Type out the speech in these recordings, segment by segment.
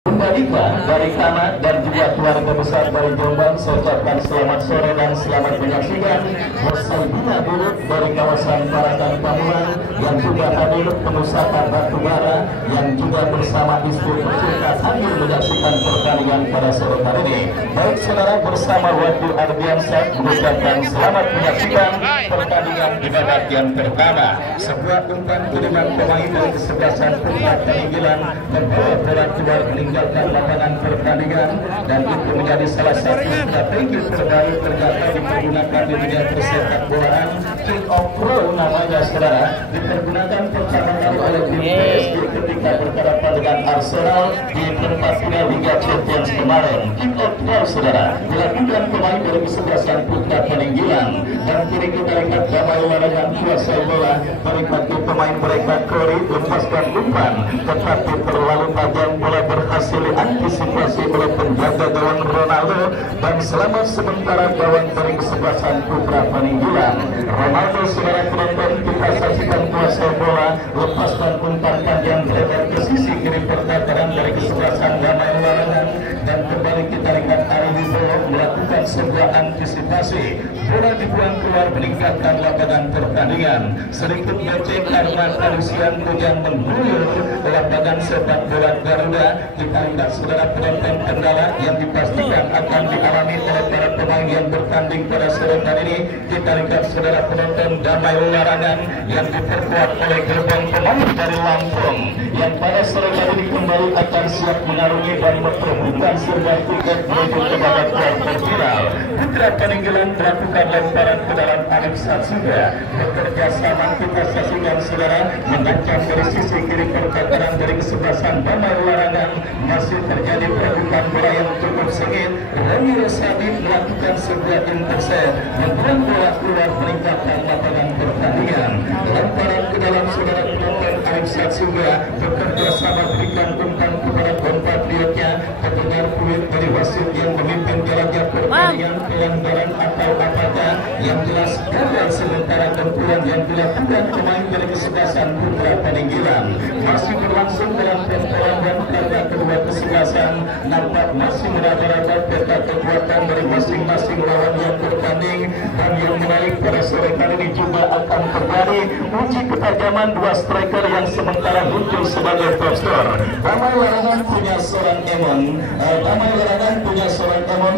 Ika dari Kana dan juga keluarga besar dari Jombang, saya ucapkan selamat sore dan selamat menyaksikan Bosai Bina dulu dari kawasan Parakan Pamulang yang juga hadir pengusaha batubara yang juga bersama istri tercinta hadir menyaksikan pertandingan pada sore hari ini. Baik saudara, bersama Wadu Ardiansyah mengucapkan selamat menyaksikan pertandingan di babak yang pertama. Sebuah umpan kiriman pemain dari kesebelasan Putra Peninggalan membawa bola keluar meninggalkan lapangan pertandingan, dan itu menjadi salah satu strategi terbaik ternyata dipergunakan di dunia persepak bolaan. King of Pro namanya saudara, dipergunakan pertama kali oleh tim PSG ketika berhadapan dengan Arsenal di perempat final Liga Champions kemarin. King of Pro saudara dilakukan pemain dari kesebelasan Putra Peninggalan, dan kini kita lihat Damai Larangan kuasai bola menikmati pemain mereka Kori lepaskan umpan, tetapi terlalu tajam bola berhasil diantisipasi oleh penjaga gawang Ronaldo, dan selamat sementara gawang dari kesebelasan Putra Peninggalan. Ronaldo saudara penonton, kita saksikan kuasai bola lepaskan umpan panjang lebar ke sisi kiri pertahanan dari kesebelasan Damai Larangan, dan kembali kita lihat Ari Wibowo melakukan sebuah antisipasi, bola dibuang keluar meninggalkan lapangan pertandingan. Sedikit becek karena Luciano yang mengguyur lapangan sepak bola Garuda. Kita lihat saudara penonton kendala yang dipastikan akan dialami oleh para pemain yang bertanding pada sore hari ini. Kita lihat saudara penonton Damai Larangan yang diperkuat oleh gerbang pemain dari Lampung yang pada sore hari ini kembali akan siap mengarungi dan memperebutkan serba tiket menuju ke babak kuarter final. Putra Peninggalan melakukan lemparan ke dalam Alif Satsuga, bekerja sama kita saksikan saudara mengancam dari sisi kiri pertahanan dari kesebelasan Damai Larangan. Masih terjadi perebutan bola yang cukup sengit. Roni Rosadi melakukan sebuah intercept, membuang bola keluar meninggalkan lapangan pertandingan. Lemparan ke dalam saudara penonton Alif Satsuga bekerja sama berikan umpan kepada compatriotnya, terdengar fluid dari wasit yang memimpin jalannya pertandingan. Pelanggaran atau apakah yang jelas gagal sementara benturan yang dilakukan pemain dari kesebelasan Putra Peninggalan masih berlangsung dalam pertandingan karena kedua kesebelasan nampak masih meraba-raba peta kekuatan dari masing-masing lawan yang bertanding. Dan yang menarik pada sore kali ini juga akan terjadi uji ketajaman dua striker yang sementara muncul sebagai top skor. Damai Larangan punya seorang Emon,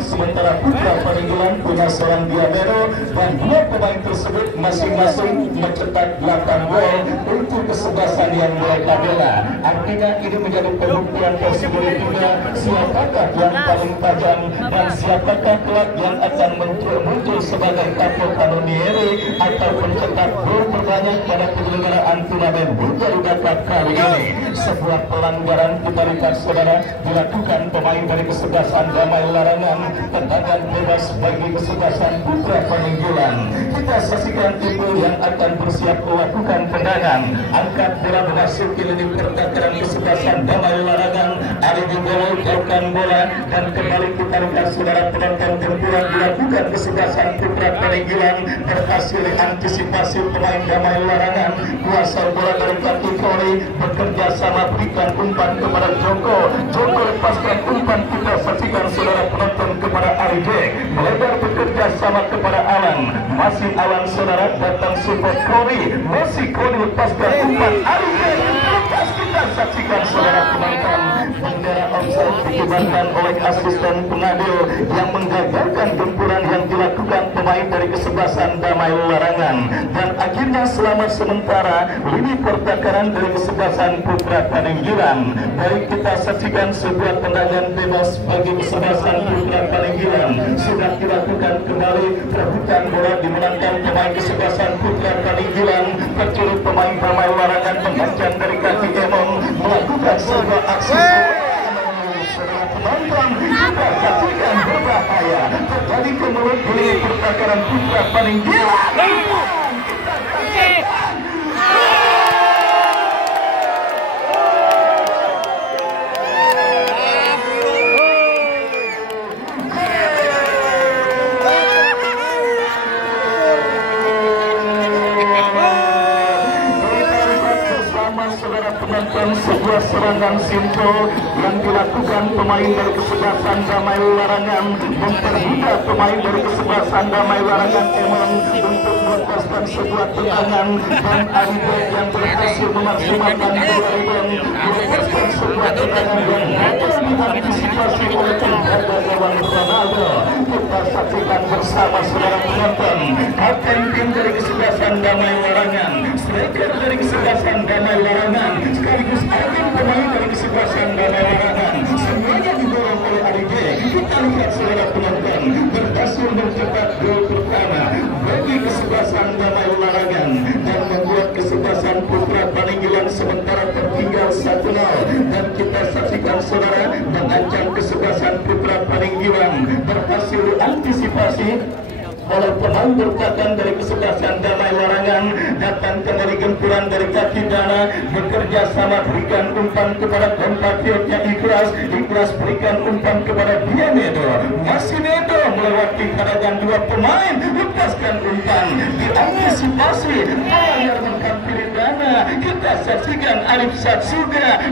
sementara Putra Peninggalan punya seorang Diamero, dan dua pemain tersebut masing-masing mencetak 8 gol untuk kesebelasan yang mereka bela. Artinya ini menjadi pembuktian tersebut juga siapakah yang paling tajam dan siapakah kelak yang akan muncul sebagai tapo kanonieri atau pencetak gol terbanyak pada penyelenggaraan turnamen Garuda Cup kali ini. Sebuah pelanggaran kita lihat saudara dilakukan pemain dari kesebelasan Damai Larangan, tendangan bebas bagi kesebelasan Putra Peninggalan. Kita saksikan itu yang akan bersiap melakukan tendangan, angkat bola berhasil ke lini pertahanan kesebelasan Damai Larangan. Ari Wibowo jauhkan bola, dan kembali kita lihat saudara penonton benturan dilakukan kesebelasan Putra Peninggalan, berhasil diantisipasi pemain Damai Larangan. Kuasa bola dari kaki Kori bekerja sama berikan umpan kepada Joko lepaskan umpan, kita saksikan saudara penonton kepada Ari Jack melebar bekerja sama kepada Alan, masih Alan saudara datang support Kori, masih Kori lepaskan umpan Ari Jack, kita saksikan saudara penonton bendera offside dikibarkan oleh asisten pengadil yang menggagalkan gempuran yang dilakukan pemain dari kesebelasan Damai Larangan, dan akhirnya selamat sementara lini pertahanan dari kesebelasan Putra Peninggalan. Baik, kita saksikan sebuah tendangan bebas bagi kesebelasan Putra Peninggalan sudah dilakukan kembali, perebutan bola dimenangkan pemain kesebelasan Putra Peninggalan. Terculik pemain Damai Larangan mengancam dari kaki Emon melakukan sebuah aksi penonton, kita saksikan berbahaya terjadi kemulut di pertahanan Putra Peninggalan. Sebuah serangan simple yang dilakukan pemain dari kesebelasan Damai Larangan mempermudah pemain dari kesebelasan Damai Larangan Emon untuk melepaskan sebuah tendangan dan Arido yang berhasil memaksimalkan bola rebound melepaskan sebuah tendangan yang gagal diantisipasi oleh penjaga gawang Ronaldo. Kita saksikan bersama saudara penonton kapten tim dari kesebelasan Damai Larangan, striker dari kesebelasan Damai Larangan sekaligus agen pemain dari kesebelasan Damai Larangan, semuanya didorong oleh Arido. Kita lihat saudara penonton berhasil mencetak gol pertama bagi kesebelasan Damai Larangan dan membuat kesebelasan Putra Paninggilan sementara tertinggal 1-0. Dan kita saksikan saudara mengancam kesebelasan Putra Paninggilan berhasil diantisipasi oleh pemain bertahan dari kesebelasan Damai Larangan, datangkan dari gempuran dari kaki Dana, bekerja sama berikan umpan kepada kompatriotnya Ikhlas berikan umpan kepada Dianedo, masih Nedo melewati hadapan dua pemain, lepaskan umpan, diantisipasi layar menghampiri Dana. Kita saksikan Arif Satsuga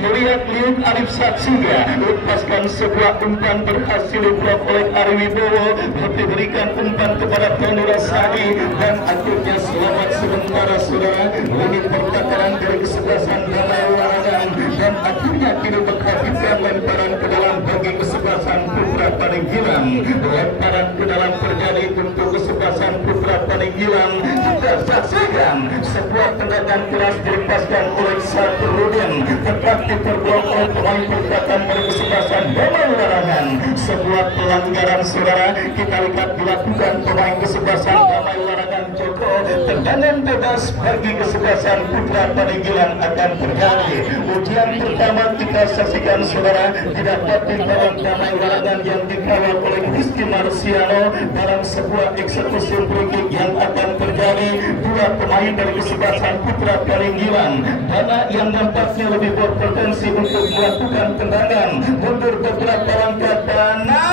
melihat liuk Arif Satsuga lepaskan sebuah umpan berhasil diblok oleh Ari Wibowo, diberikan umpan kepada Tony Rasadi dan akhirnya selamat sementara saudara unit pertahanan dari kesebelasan Damai Larangan dan akhirnya tidak menghabiskan lemparan ke dalam bagi kesebelasan Putra Paninggilan. Lemparan ke dalam terjadi untuk kesebelasan Putra Paninggilan. Kita saksikan sebuah tendangan keras dilepaskan oleh Satrudin tetapi terblok oleh pemain pertahanan dari kesebelasan Damai Larangan. Sebuah pelanggaran saudara kita lihat dilakukan pemain kesebelasan Damai Larangan Joko. Tendangan bebas bagi kesebelasan Putra Paninggilan akan terjadi. Ujian pertama kita saksikan saudara didapat di dalam Damai Larangan yang dikawal oleh Rizky Marciano dalam sebuah eksekusi free kick yang akan terjadi. Dua pemain dari kesebelasan Putra Paninggilan, Dana yang nampaknya lebih berpotensi untuk melakukan tendangan, mundur beberapa langkah Dana.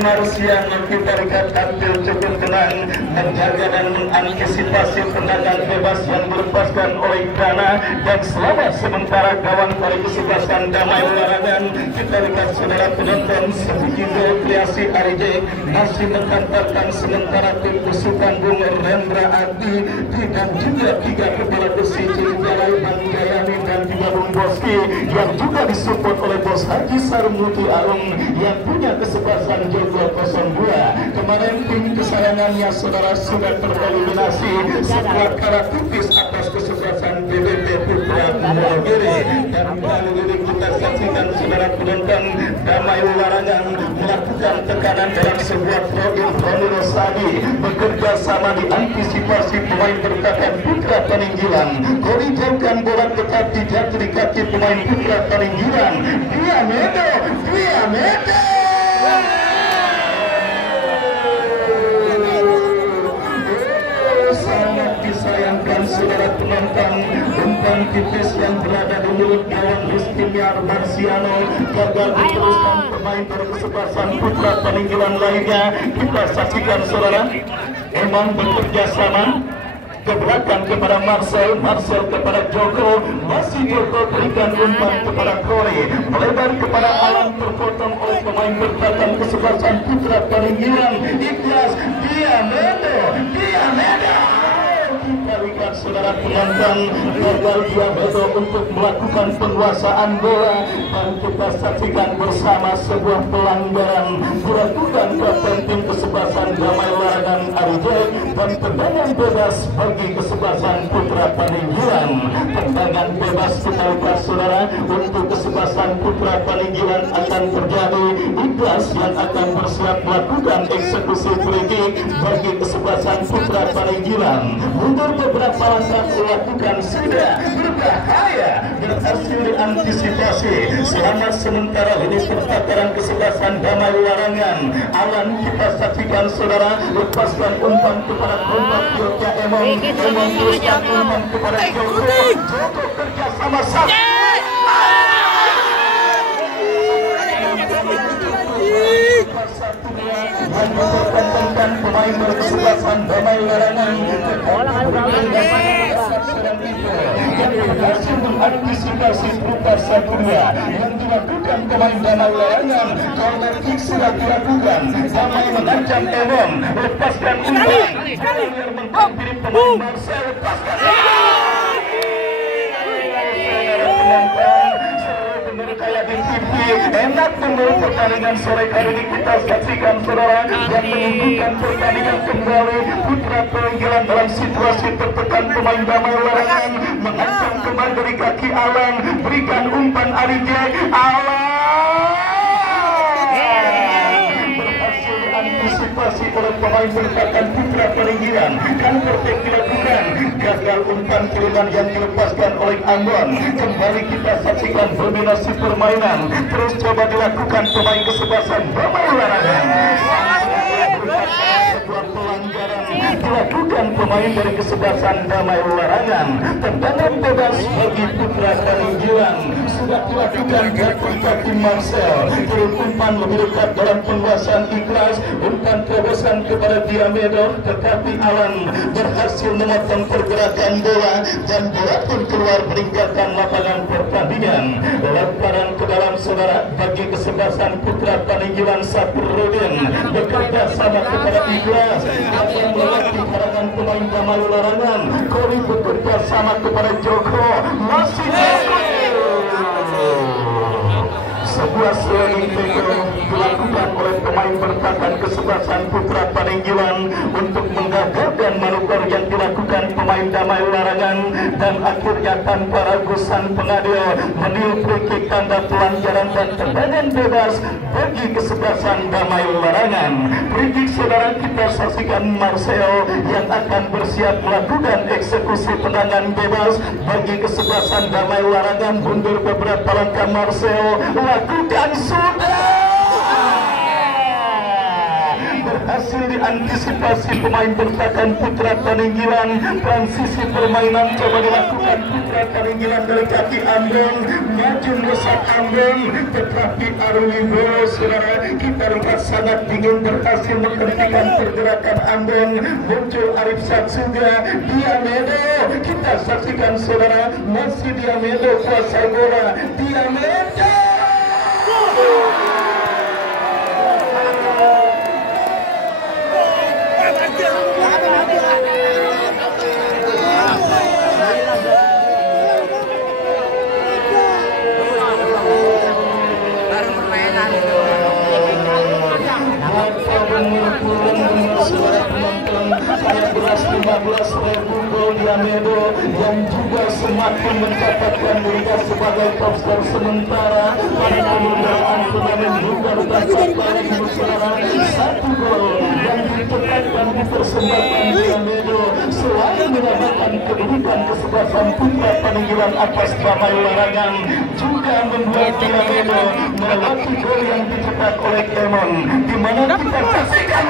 Marciano kita lihat tampil cukup tenang menjaga dan mengantisipasi tendangan bebas yang dilepaskan oleh Dana dan selamat sementara gawang dari kesebelasan Damai Larangan. Kita lihat saudara penonton sebiji gol kreasi Arije masih menghantarkan sementara tim usukan Bung Rendra Adi dan juga tiga kepala besi Jalai Manggayani dan juga Bung Boski yang juga disupport oleh Bos Haji Sarmuti Aung yang punya kesebelasan Jogo 02. Kemarin tim kesayangannya saudara sudah tereliminasi setelah kalah tipis atas kesebelasan BBP Putra Wonogiri. Dan kali ini kita saksikan saudara penonton Damai Larangan melakukan tekanan dalam sebuah program Tony Rosadi bekerja sama diantisipasi pemain bertahan Putra Paninggilan. Kori jauhkan bola tetap dijatuh di kaki pemain Putra Paninggilan. Dianedo disayangkan saudara penonton, umpan tipis yang berada di mulut gawang Rizky Marciano gagal diteruskan pemain dari kesebelasan Putra Paninggilan lainnya. Kita saksikan saudara Emon bekerja sama ke belakang kepada Marcel kepada Joko, masih Joko berikan umpan kepada Kori, melebar kepada Alam terpotong oleh pemain bertahan kesebelasan Putra Paninggilan. Ikhlas Dianedo. Kita lihat saudara penonton gagal Dianedo untuk melakukan penguasaan bola dan kita saksikan bersama sebuah pelanggaran dilakukan kapten tim kesebelasan Damai Larangan Arije dan tendangan bebas bagi kesebelasan Putra Paninggilan. Tendangan bebas kita lihat saudara untuk kesebelasan Putra Paninggilan akan terjadi. Ikhlas yang akan bersiap melakukan eksekusi free kick bagi kesebelasan Putra Paninggilan. Mundur beberapa langkah dilakukan sudah berbahaya, berhasil diantisipasi. Selamat sementara ini pertahanan kesebelasan Damai Larangan. Alan kita saksikan saudara lepaskan umpan kepada kompatriotnya Emon teruskan umpan kepada Joko kerja sama kukan pemain berkesebelasan Damai Larangan yang berhasil mengantisipasi berupa satunya yang dilakukan pemain Damai Larangan. Corner kick sudah dilakukan, Damai mengancam Emon, lepaskan umpan, yang menghampiri pemain Marcel, lepaskan kayak di TV. Enak menurut pertandingan sore kali ini kita saksikan saudara yang menunjukkan pertandingan kembali. Putra Peninggalan dalam situasi tertekan pemain Damai Larangan mengancam kembali dari kaki Alan, berikan umpan Arijay, Alan berhasil diantisipasi oleh pemain bertahan Putra Peninggalan. Counter attack dilakukan, gagal umpan kiriman yang dilepaskan oleh Ambon. Kembali kita saksikan dominasi permainan terus coba dilakukan pemain kesebelasan Damai Larangan. Sebuah pelanggaran dilakukan pemain dari kesebelasan Damai Larangan. Tendangan bebas bagi Putra Peninggalan sudah dilakukan dari kaki Marcel. Kirim umpan lebih dekat dalam penguasaan Ikhlas, umpan terobosan kepada Diamedo, tetapi Alan berhasil memotong pergerakan bola dan bola pun keluar meninggalkan lapangan pertandingan. Lemparan ke dalam saudara bagi kesebelasan Putra Peninggalan Saprudin bekerja sama kepada Ikhlas yang melewati karangan pemain Damai Larangan. Kori bekerja sama kepada Joko, masih sebuah sliding tackle dilakukan oleh pemain bertahan kesebelasan Putra Peninggalan untuk menggagalkan manuver yang dilakukan pemain Damai Larangan, dan akhirnya tanpa ragu sang pengadil menil free kick tanda pelanggaran dan tendangan bebas bagi kesebelasan Damai Larangan. Free kick saudara kita saksikan Marcel yang akan bersiap melakukan eksekusi tendangan bebas bagi kesebelasan Damai Larangan. Mundur beberapa langkah Marcel, lakukan sudah berhasil diantisipasi pemain bertahan Putra Peninggalan. Transisi permainan coba dilakukan Putra Peninggalan dari kaki Ambon, maju melesat Ambon, tetapi Arwibowo saudara kita lihat sangat dingin berhasil menghentikan pergerakan Ambon. Muncul Arif Satsuga, Diamedo, kita saksikan saudara, masih Diamedo kuasai bola, Diamedo Diamedo yang juga semakin mencatatkan dirinya sebagai top skor sementara pada penundaan turnamen juga berdapat ibu saudara. Satu gol yang dicetakkan dipersembahkan Diamedo selain mendapatkan kedudukan kesebelasan Putra Peninggalan atas Damai Larangan, juga membuat Diamedo melewati gol yang dicetak oleh Emon, di mana kita saksikan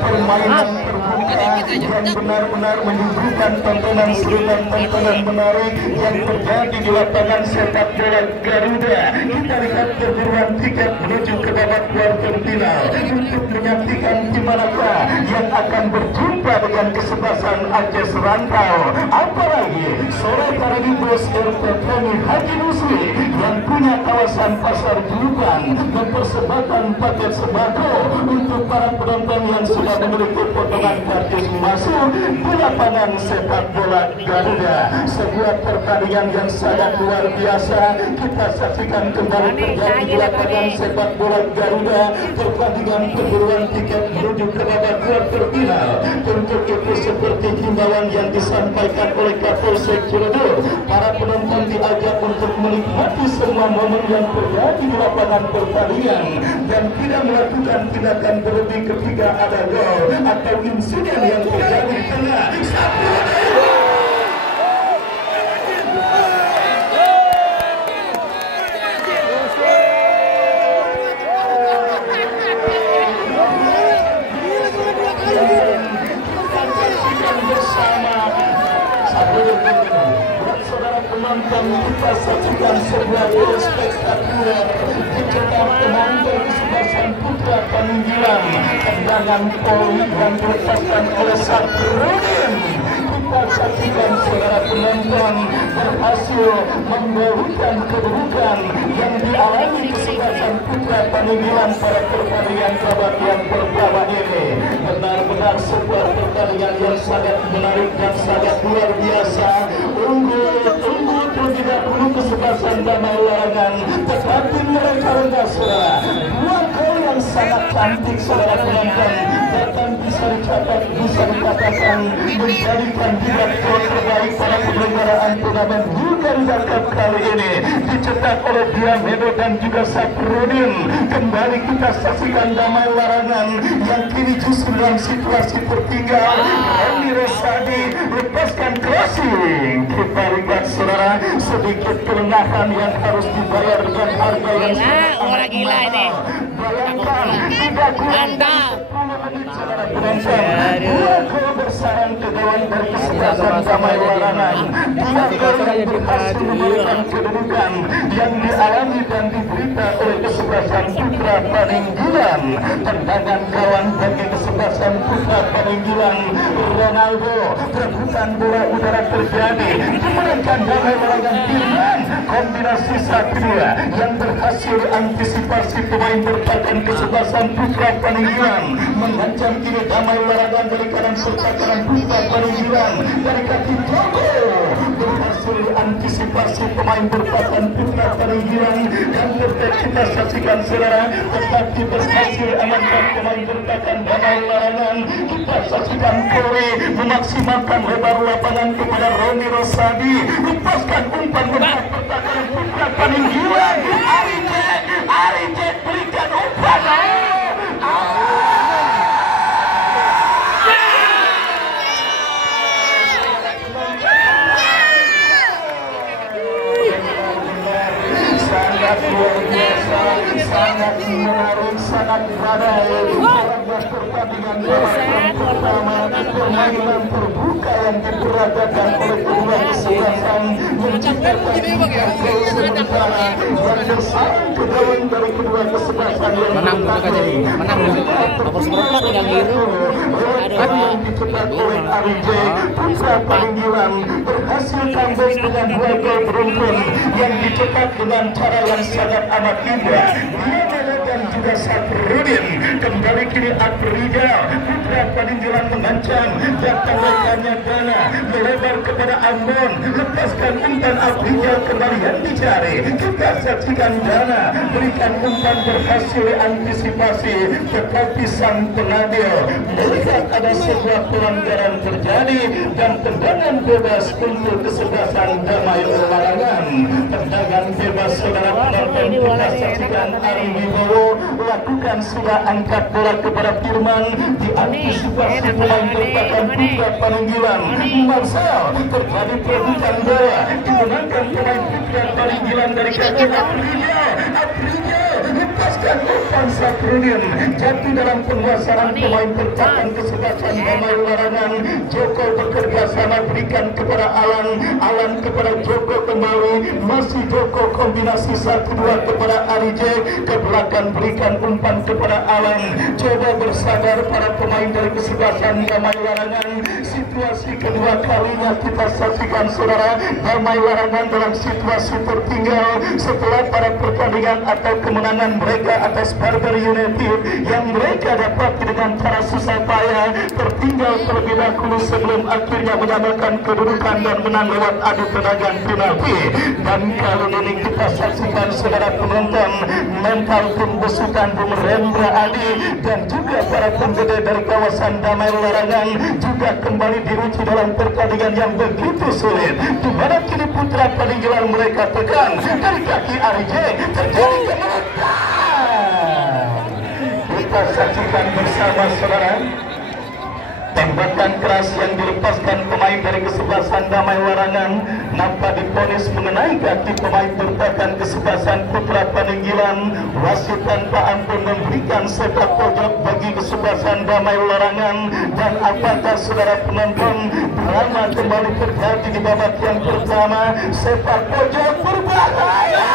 permainan terbuka yang benar-benar menyuguhkan tontonan serutan, tontonan menarik yang terjadi di lapangan sepak bola Garuda. Kita lihat perburuan tiket menuju ke babak kuarter final untuk menyaksikan di manakah yang akan berjumpa dengan kesebelasan Aceh Rantau. Apalagi sore hari ini bos RT Kami Haji Musli yang punya kawasan Pasar Julukan mempersembahkan paket sembako untuk para penonton yang sudah memiliki potongan karcis masuk di lapangan sepak bola Garuda. Sebuah pertandingan yang sangat luar biasa kita saksikan kembali terjadi di lapangan sepak bola Garuda. Pertandingan perburuan tiket menuju ke babak kuarter final. Untuk itu seperti himbauan yang disampaikan oleh Kapolsek Ciledug, para penonton diajak untuk menikmati semua momen yang terjadi di lapangan pertandingan dan tidak melakukan tindakan berlebih ketika ada gol atau insiden yang terjadi di tengah. penonton, kita saksikan sebuah spektakuler dicetak penonton kesebelasan putra Paninggilan. Tendangan poli yang dilepaskan oleh Saprudin. Kita saksikan saudara penonton berhasil membawakan kedudukan yang dialami kesebelasan putra Paninggilan pada pertandingan babak yang pertama ini. Benar-benar sebuah pertandingan yang sangat menarik dan sangat luar biasa. Unggul terlebih dahulu kesebelasan Damai Larangan, tetapi mereka rendah saudara. Dua gol yang sangat cantik saudara penonton, bahkan bisa dicatat, bisa dikatakan menjadikan jidat gol terbaik pada penyelenggaraan turnamen Bulgaria Cup kali ini, dicetak oleh Diamedo dan juga Saprudin. Kembali kita saksikan Damai Larangan yang kini justru dalam situasi tertinggal. Roni Rosadi lepaskan crossing. Kita lihat saudara, sedikit kelengahan yang harus dibayar dengan harga yang sangat gila ini. Bayangkan, tidak kurang dari 10 menit saudara penonton, dua gol bersarang ke gawang dari kesebelasan Damai Larangan. Dua gol yang berhasil memberikan kedudukan yang dialami dan diberita oleh kesebelasan putra Paninggilan. Tendangan gawang bagi kesebelasan putra Paninggilan. Ronaldo, perebutan bola udara terjadi, dimenangkan Damai Larangan. Firman, kombinasi 1-2 yang berhasil diantisipasi pemain berpakaian kesebelasan putra Paninggilan. Mengancam kini Damai Larangan dari kanan serta kanan putra Paninggilan. Dari kaki Joko berhasil diantisipasi pemain berpakaian putra Paninggilan. Dan kita saksikan saudara, tetapi berhasil amankan pemain berpakaian Damai Larangan. Kita saksikan Kore memaksimalkan lebar lapangan kepada Roni Rosadi, lepaskan umpan berat pertahanan putra Paninggilan. Arijek berikan umpan. Sangat luar biasa, sangat menarik, sangat badai. Pertandingan babak pertama, permainan terbuka yang diperagakan oleh kedua kesebelasan menciptakan gol sementara yang bersarang ke gawang dari kedua kesebelasan yang bertanding. Nomor 14 tinggal biru. Yang dicetak oleh Arijek, putra Paninggilan berhasil comeback dengan 2 gol beruntun yang dicetak dengan cara yang sangat amat indah. Diamedo dan juga Saprudin. Kembali kini Afrija, putra Paninggilan mengancam, datang rekannya Dana melebar kepada Ambon, lepaskan umpan Afrija kembali yang dicari. Kita saksikan Dana berikan umpan berhasil antisipasi, tetapi sang pengadil melihat ada sebuah pelanggaran terjadi dan tendangan bebas untuk kesebelasan Damai Larangan. Tendangan bebas saudara penonton, kita saksikan Ari Wibowo lakukan sudah angkat bola kepada Firman, diantisipasi pemain berpakaian putra Paninggilan. Marcel terjadi perebutan bola, dimenangkan pemain putra Paninggilan dari kaki Afrija. Lepaskan umpan Saprudin, jatuh dalam penguasaan pemain berpakaian kesebelasan Damai Larangan. Joko bekerja sama berikan kepada Alan kepada Joko kembali, masih Joko kombinasi 1-2 kepada Arijek, ke belakang berikan umpan kepada Alan. Coba bersabar para pemain dari kesebelasan Damai Larangan. Situasi kedua kalinya kita saksikan saudara, Damai Larangan dalam situasi tertinggal setelah pada pertandingan atau kemenangan mereka atas Barber United yang mereka dapat dengan cara susah payah, tertinggal terlebih dahulu sebelum akhirnya menyamakan kedudukan dan menang lewat adu tendangan penalti. Dan kali ini kita saksikan saudara penonton, mental pembesukan Bung Rendra Adi dan juga para penggede dari kawasan Damai Larangan juga kembali diuji dalam pertandingan yang begitu sulit, di mana kini putra Paninggilan mereka tekan dari kaki Arijek, terjadi kemenangan. Kita saksikan bersama saudara. tembakan keras yang dilepaskan pemain dari kesebelasan Damai Larangan nampak diponis mengenai kaki pemain merupakan kesebelasan Putra Paninggilan. Wasit tanpa ampun memberikan sepak pojok bagi kesebelasan Damai Larangan. Dan apakah saudara penonton drama kembali terjadi di babak yang pertama? Sepak pojok berbahaya.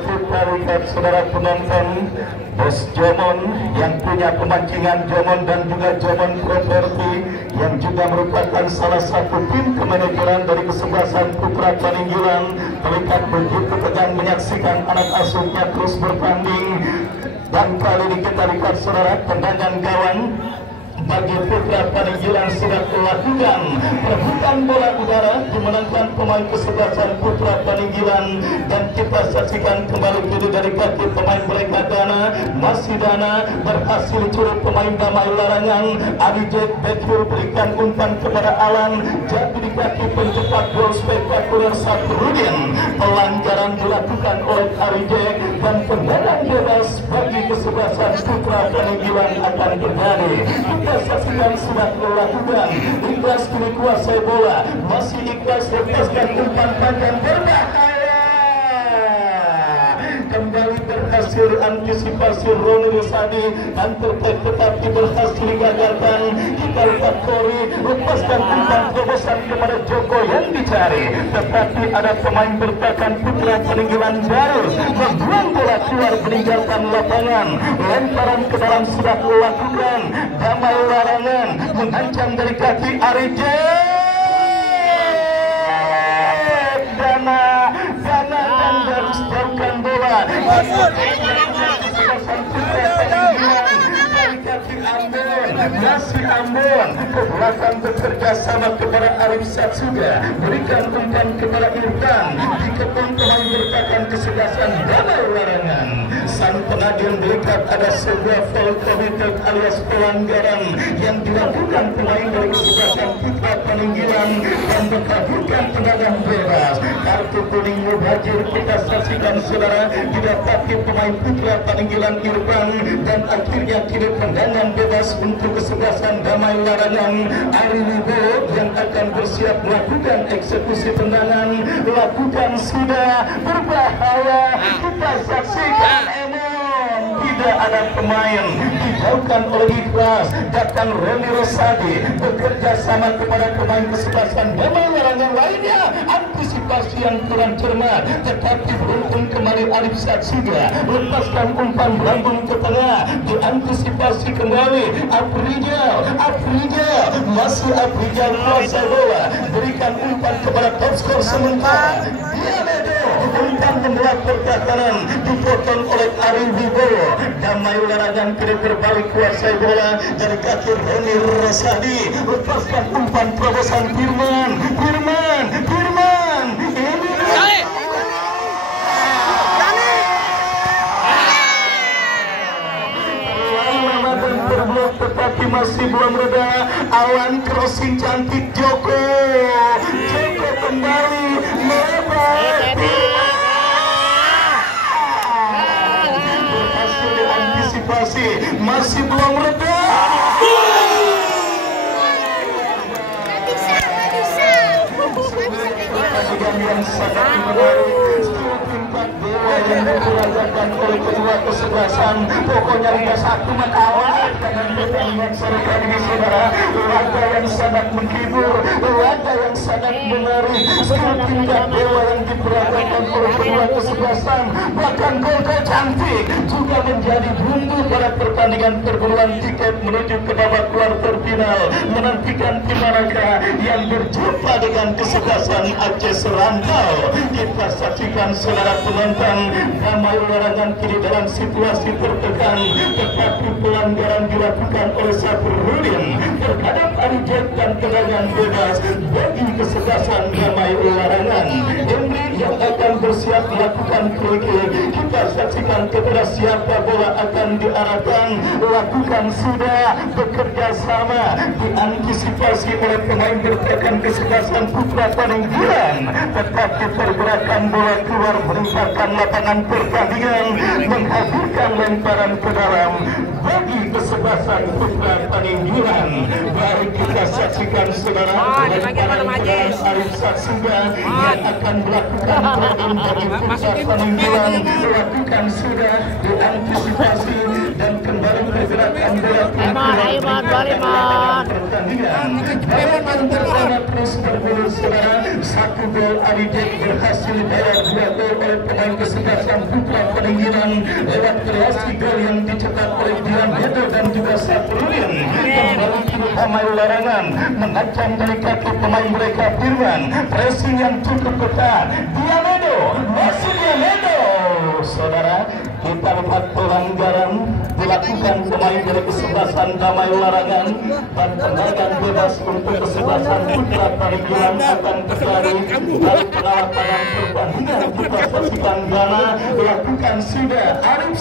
Kita lihat saudara penonton, Bos Jomon yang punya pemancingan Jomon dan juga Jomon Properti yang juga merupakan salah satu tim kemanajeran dari kesebelasan Putra Paninggilan terlihat begitu tegang menyaksikan anak asuhnya terus bertanding. Dan kali ini kita lihat saudara tendangan gawang bagi Putra Paninggilan sudah melakukan perebutan bola udara dimenangkan pemain kesebelasan Putra Paninggilan. Dan kita saksikan kembali video dari kaki pemain mereka masih Dana berhasil curi pemain Damai Larangan. Adi Jack Betul berikan umpan kepada Alan, jadi di kaki pencetak gol spektakuler Satrudin. Pelanggaran dilakukan oleh Adi Jack dan tendangan bebas bagi kesebelasan Putra Paninggilan akan terjadi. Kita saksikan sudah dilakukan. Ikhlas kini kuasai bola, masih ikhlas lepaskan umpan panjang berbahaya. Kembali berhasil antisipasi Roni Rusadi dan tetapi berhasil digagalkan. Kita lihat Kori lepaskan umpan terobosan kepada Joko yang dicari, tetapi ada pemain bertahan Putra Paninggilan baru membuang bola keluar meninggalkan lapangan. Lemparan ke dalam sudah dilakukan. Damai Larangan mengancam dari kaki Arije. Dana dan harus jauhkan bola. Masih Ambon ke belakang bekerja sama kepada Arif Satsuga, berikan umpan kepada Irfan, dikepung pemain bertahan kesebelasan Damai Larangan. Sang pengadil melihat ada sebuah foul committed alias pelanggaran yang dilakukan pemain dari kesebelasan Putra Paninggilan dan mengabulkan tendangan bebas. Kartu kuning mubazir kita saksikan saudara didapati pemain Putra Paninggilan Irfan, dan akhirnya kini tendangan bebas untuk kesebelasan Damai Larangan. Ari Wibowo yang akan bersiap melakukan eksekusi tendangan, lakukan sudah berbahaya. Kita saksikan tidak ada pemain, dijauhkan oleh Ikhlas. Datang Roni Rosadi bekerja sama kepada pemain kesebelasan Damai Larangan lainnya. Antisipasi yang kurang cermat, tetapi beruntung kembali Arif Satsuga lepaskan umpan melambung ke tengah, diantisipasi kembali Afrijal masih Afrijal menguasai bola, berikan umpan kepada top skor sementara Diamedo. Umpan membelah pertahanan dipotong oleh Ari Wibowo. Damai Larangan kini berbalik kuasai bola dari kaki Roni Rosadi, lepaskan umpan terobosan Firman tetapi masih belum reda. Awan crossing cantik Joko kembali lebar, berhasil diantisipasi, masih belum reda. Yang sangat menarik, yang diperagakan oleh kedua kesebelasan. Pokoknya Liga 1 kalah dengan pertandingan sore kali ini saudara. Laga yang sangat menghibur, laga yang sangat menarik. Tingkat dewa yang diperagakan oleh kedua kesebelasan, bahkan gol-gol cantik juga menjadi bumbu pada pertandingan perburuan tiket menuju ke babak kuarter final, menantikan tim manakah yang berjumpa dengan kesebelasan Aceh Serantau. Kita saksikan saudara penonton, Damai Larangan kini dalam situasi tertekan, tetapi pelanggaran dilakukan dilakukan oleh Sabrudin terhadap Arijek dan tendangan bebas bagi kesebelasan Damai Larangan. Emri yang akan bersiap melakukan free kick. Kita saksikan kepada siapa bola akan diarahkan. Lakukan sudah bekerja sama diantisipasi oleh pemain bertahan kesebelasan Putra Paninggilan, tetapi pergerakan bola keluar merusakkan lapangan pertandingan, menghadirkan lemparan ke dalam bagi kesebelasan Putra Paninggilan. Baru kita saksikan saudara lemparan ke dalam Arif Satsuga yang akan melakukan program bagi Putra Paninggilan. Lakukan sudah diantisipasi dan kembali pergerakan bola keluar pertandingan. Terus berburu saudara, 1 gol Arijek berhasil dibayar 2 gol oleh pemain kesebelasan Putra Paninggilan lewat kreasi gol yang dicetak oleh Dian Hedo dan juga Sabrudin. Kembali kini Damai Larangan mengancam dari kaki pemain mereka Firman, pressing yang cukup ketat. Dian Hedo, masih Dian Hedo saudara. Kita lihat pelanggaran dilakukan pemain dari kesebelasan Damai Larangan dan tendangan bebas untuk kesebelasan Putra Paninggilan akan terjadi dari penalapanan perbandingan. Kita saksikan Gana lakukan sudah Arif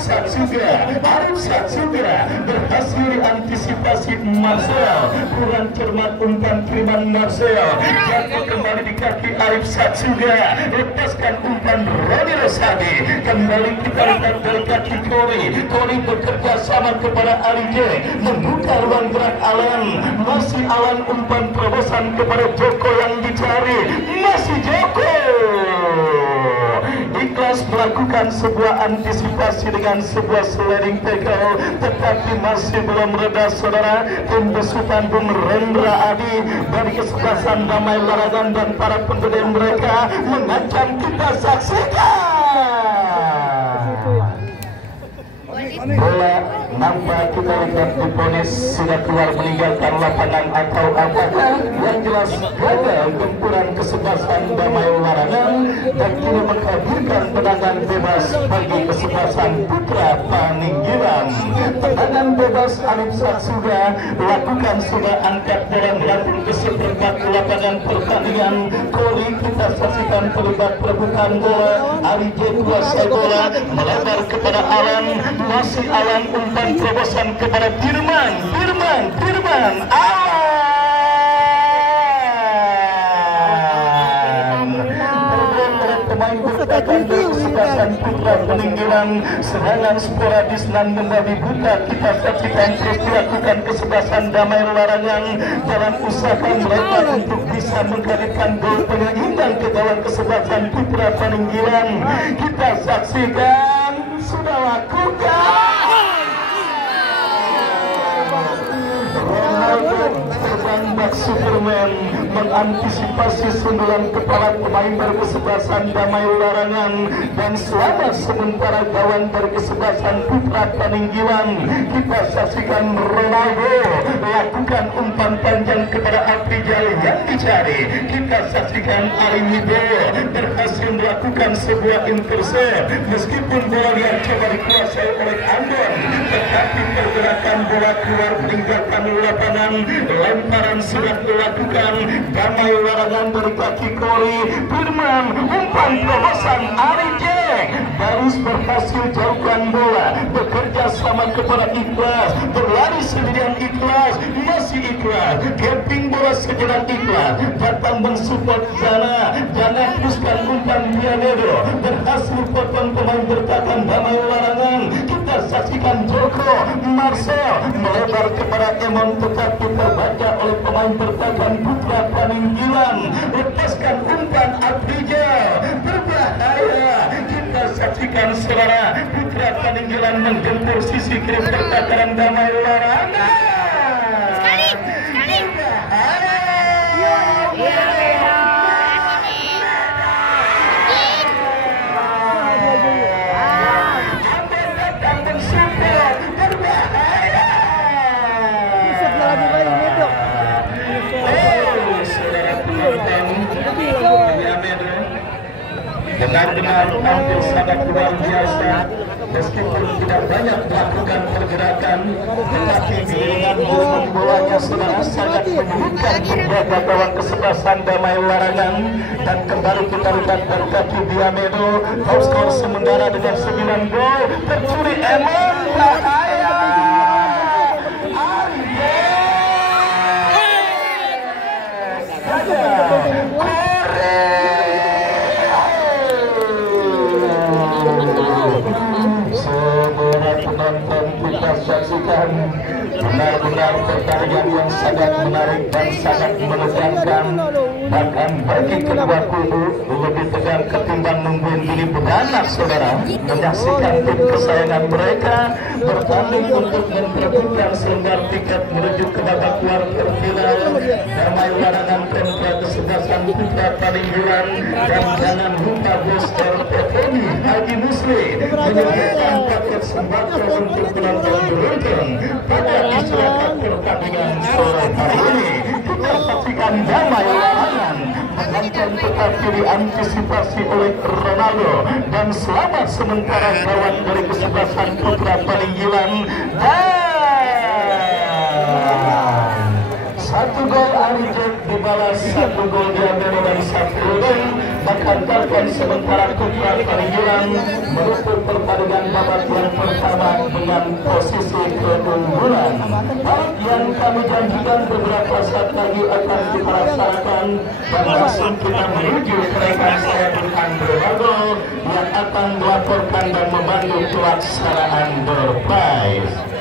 Satsuga berhasil diantisipasi Marcel, kurang cermat umpan Firman Marcel jatuh kembali di kaki Arif Satsuga, lepaskan umpan Roni Rosadi. Kembali kita lihat dari kaki Kori bekerja sama kepada Arijek, membuka ruang gerak Alan, masih Alan umpan terobosan kepada Joko yang dicari, masih Joko ikhlas melakukan sebuah antisipasi dengan sebuah sliding tackle, tetapi masih belum reda saudara. Tim besutan Bung Rendra Adi dari kesebelasan Damai Larangan dan para pendukung mereka mengancam. Kita saksikan bola nampak kita lihat diponis sudah keluar meninggalkan lapangan atau apakah yang jelas gagal gempuran kesebelasan Damai Larangan dan kini menghadirkan tendangan bebas bagi kesebelasan Putra Paninggilan. Tendangan bebas Arif Satsuga lakukan sudah angkat bola melambung ke seperempat lapangan pertandingan. Kori kita saksikan terlibat perebutan bola. Arijek kuasai bola melebar kepada Alan, masih Alan umpan terobosan kepada Firman pemain bertahan dari kesebelasan Putra Paninggilan. Serangan sporadis dan membabi buta kita saksikan terus dilakukan kesebelasan Damai Larangan dalam usaha mereka untuk bisa menghadirkan gol penyeimbang ke gawang kesebelasan Putra Paninggilan. Kita saksikan sudah lakukan terbang bak Superman mengantisipasi sundulan kepala pemain berkesebelasan Damai Larangan dan selamat sementara gawang berkesebelasan Putra Paninggilan. Kita saksikan Ronaldo lakukan umpan panjang kepada Afrijal yang dicari. Kita saksikan Arimido berhasil melakukan sebuah intercept meskipun bola yang coba dikuasai oleh Andon, tetapi pergerakan bola keluar meninggalkan lapangan. Lemparan sudah dilakukan Damai Larangan dari kaki Kori. Firman umpan terobosan Arijek Baris berhasil jauhkan bola, bekerja sama kepada Ikhlas, berlari sendirian Ikhlas, masih Ikhlas, camping bola sejenak Ikhlas, datang mensupport Jana teruskan umpan Dianedo, berhasil potong pemain bertahan Damai Larangan. Kita saksikan Joko Marcel melebar kepada Emon, tetapi terbaca oleh pemain bertahan Putra Paninggilan, lepaskan umpan Afrijal, berbahaya. Kita saksikan saudara Putra Paninggilan menggempur sisi kiri pertahanan Damai Larangan. Benar-benar tampil sangat luar biasa. meskipun tidak banyak melakukan pergerakan, tetapi dengan membawanya saudara sangat menyulitkan penjaga gawang kesebelasan Damai Warangan. Dan kembali kita lihat berkaki Diamedo, top skor sementara dengan 9 gol, tercuri Emon bahaya. Saudara penonton, kita saksikan benar-benar pertandingan yang sangat menarik dan sangat menegangkan. Bahkan bagi kedua kubu lebih tegang ketimbang nungguin diri beranak, saudara, menyaksikan tim kesayangan mereka bertanding untuk memperebutkan selembar tiket menuju ke babak kuarter final. Damai Warangan kontra kesebelasan putra Palingguran. Dan jangan lupa bos Petoni Haji Musli menyediakan paket sembako untuk penonton beruntung pada masyarakat pertandingan sore hari ini. Kita saksikan Damai Warangan menonton tetapi diantisipasi oleh Ronaldo dan selamat sementara gawang dari kesebelasan putra Palingguran. Satu gol Arijek dibalas, satu gol Diamedo dan satu gol menghantarkan sementara putra Palingguran menutup pertandingan babak yang pertama dengan posisi keunggulan. Yang kami janjikan beberapa saat lagi akan kita laksanakan dan langsung kita menuju ke rekan saya Burhan Ronaldo yang akan melaporkan dan membantu pelaksanaan door prize.